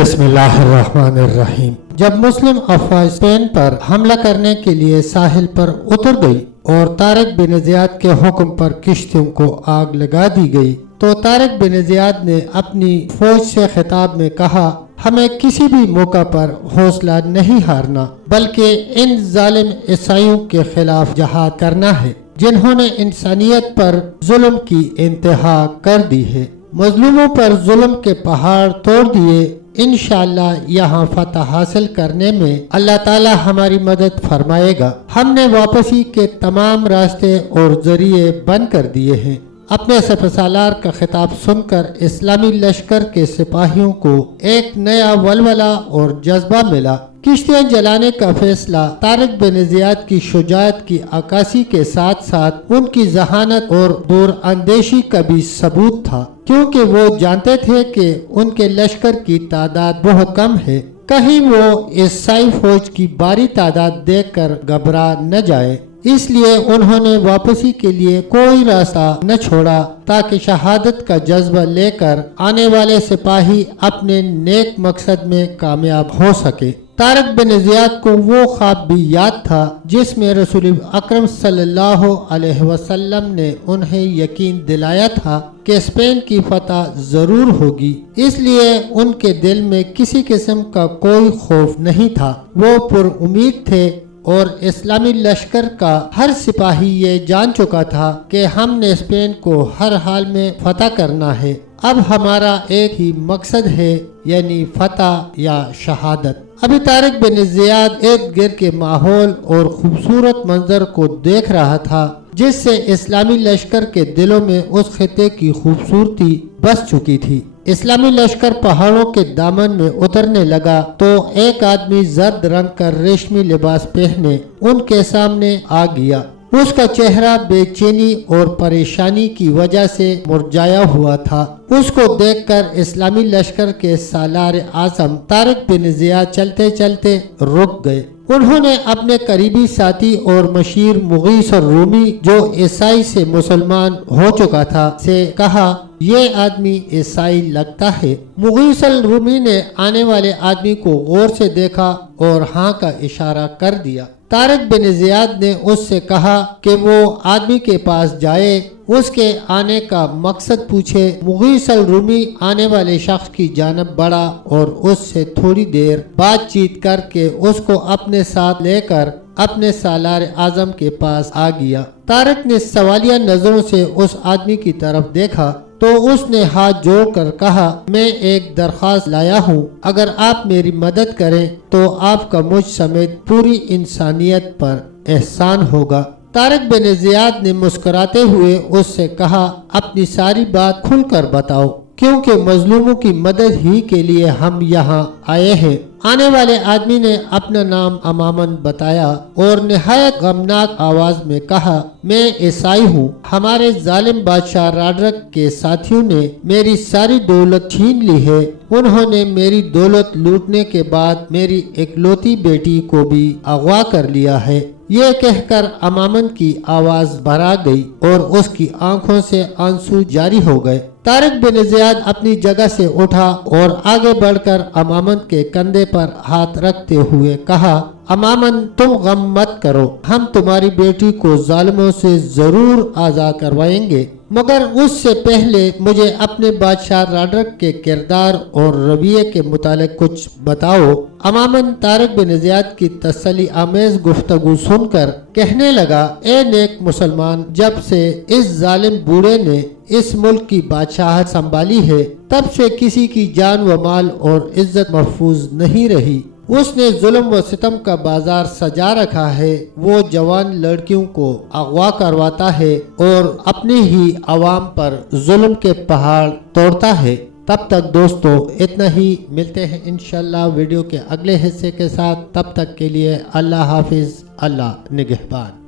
بسم اللہ الرحمن الرحیم۔ جب مسلم افواج اسپین پر حملہ کرنے کے لیے ساحل پر اتر گئی اور طارق بن زیاد کے حکم پر کشتیوں کو آگ لگا دی گئی تو طارق بن زیاد نے اپنی فوج سے خطاب میں کہا، ہمیں کسی بھی موقع پر حوصلہ نہیں ہارنا بلکہ ان ظالم عیسائیوں کے خلاف جہاد کرنا ہے جنہوں نے انسانیت پر ظلم کی انتہا کر دی ہے۔ مظلوموں پر ظلم کے پہاڑ توڑ دیے۔ انشاءاللہ یہاں فتح حاصل کرنے میں اللہ تعالی ہماری مدد فرمائے گا۔ ہم نے واپسی کے تمام راستے اور ذریعے بند کر دیے ہیں۔ اپنے سپہ سالار کا خطاب سن کر اسلامی لشکر کے سپاہیوں کو ایک نیا ولولہ اور جذبہ ملا۔ کشتیاں جلانے کا فیصلہ طارق بن زیاد کی شجاعت کی عکاسی کے ساتھ ساتھ ان کی ذہانت اور دور اندیشی کا بھی ثبوت تھا، کیونکہ وہ جانتے تھے کہ ان کے لشکر کی تعداد بہت کم ہے، کہیں وہ عیسائی فوج کی بھاری تعداد دیکھ کر گھبرا نہ جائے۔ اس لیے انہوں نے واپسی کے لیے کوئی راستہ نہ چھوڑا تاکہ شہادت کا جذبہ لے کر آنے والے سپاہی اپنے نیک مقصد میں کامیاب ہو سکے۔ طارق بن زیاد کو وہ خواب بھی یاد تھا جس میں رسول اکرم صلی اللہ علیہ وسلم نے انہیں یقین دلایا تھا کہ اسپین کی فتح ضرور ہوگی، اس لیے ان کے دل میں کسی قسم کا کوئی خوف نہیں تھا۔ وہ پر امید تھے اور اسلامی لشکر کا ہر سپاہی یہ جان چکا تھا کہ ہم نے اسپین کو ہر حال میں فتح کرنا ہے۔ اب ہمارا ایک ہی مقصد ہے، یعنی فتح یا شہادت۔ ابھی طارق بن زیاد ارد گرد کے ماحول اور خوبصورت منظر کو دیکھ رہا تھا جس سے اسلامی لشکر کے دلوں میں اس خطے کی خوبصورتی بس چکی تھی۔ اسلامی لشکر پہاڑوں کے دامن میں اترنے لگا تو ایک آدمی زرد رنگ کا ریشمی لباس پہنے ان کے سامنے آ گیا۔ اس کا چہرہ بے چینی اور پریشانی کی وجہ سے مرجھایا ہوا تھا۔ اس کو دیکھ کر اسلامی لشکر کے سالار اعظم طارق بن زیاد چلتے چلتے رک گئے۔ انہوں نے اپنے قریبی ساتھی اور مشیر مغیث الرومی جو عیسائی سے مسلمان ہو چکا تھا سے کہا، یہ آدمی عیسائی لگتا ہے۔ مغیث الرومی نے آنے والے آدمی کو غور سے دیکھا اور ہاں کا اشارہ کر دیا۔ طارق بن زیاد نے اس سے کہا کہ وہ آدمی کے پاس جائے، اس کے آنے کا مقصد پوچھے۔ مغیث الرومی آنے والے شخص کی جانب بڑھا اور اس سے تھوڑی دیر بات چیت کر کے اس کو اپنے ساتھ لے کر اپنے سالار اعظم کے پاس آ گیا۔ طارق نے سوالیہ نظروں سے اس آدمی کی طرف دیکھا تو اس نے ہاتھ جوڑ کر کہا، میں ایک درخواست لایا ہوں، اگر آپ میری مدد کریں تو آپ کا مجھ سمیت پوری انسانیت پر احسان ہوگا۔ طارق بن زیاد نے مسکراتے ہوئے اس سے کہا، اپنی ساری بات کھل کر بتاؤ، کیونکہ مظلوموں کی مدد ہی کے لیے ہم یہاں آئے ہیں۔ آنے والے آدمی نے اپنا نام امامن بتایا اور نہایت غمناک آواز میں کہا، میں عیسائی ہوں۔ ہمارے ظالم بادشاہ راڈرک کے ساتھیوں نے میری ساری دولت چھین لی ہے۔ انہوں نے میری دولت لوٹنے کے بعد میری اکلوتی بیٹی کو بھی اغوا کر لیا ہے۔ یہ کہہ کر امامن کی آواز بھرا گئی اور اس کی آنکھوں سے آنسو جاری ہو گئے۔ طارق بن زیاد اپنی جگہ سے اٹھا اور آگے بڑھ کر امامن کے کندھے پر ہاتھ رکھتے ہوئے کہا، امامن تم غم مت کرو، ہم تمہاری بیٹی کو ظالموں سے ضرور آزاد کروائیں گے، مگر اس سے پہلے مجھے اپنے بادشاہ راڈرک کے کردار اور رویے کے متعلق کچھ بتاؤ۔ امامن طارق بن زیاد کی تسلی آمیز گفتگو سن کر کہنے لگا، اے نیک مسلمان، جب سے اس ظالم بوڑھے نے اس ملک کی بادشاہت سنبھالی ہے تب سے کسی کی جان و مال اور عزت محفوظ نہیں رہی۔ اس نے ظلم و ستم کا بازار سجا رکھا ہے۔ وہ جوان لڑکیوں کو اغوا کرواتا ہے اور اپنی ہی عوام پر ظلم کے پہاڑ توڑتا ہے۔ تب تک دوستو اتنا ہی، ملتے ہیں انشاءاللہ ویڈیو کے اگلے حصے کے ساتھ۔ تب تک کے لیے اللہ حافظ، اللہ نگہبان۔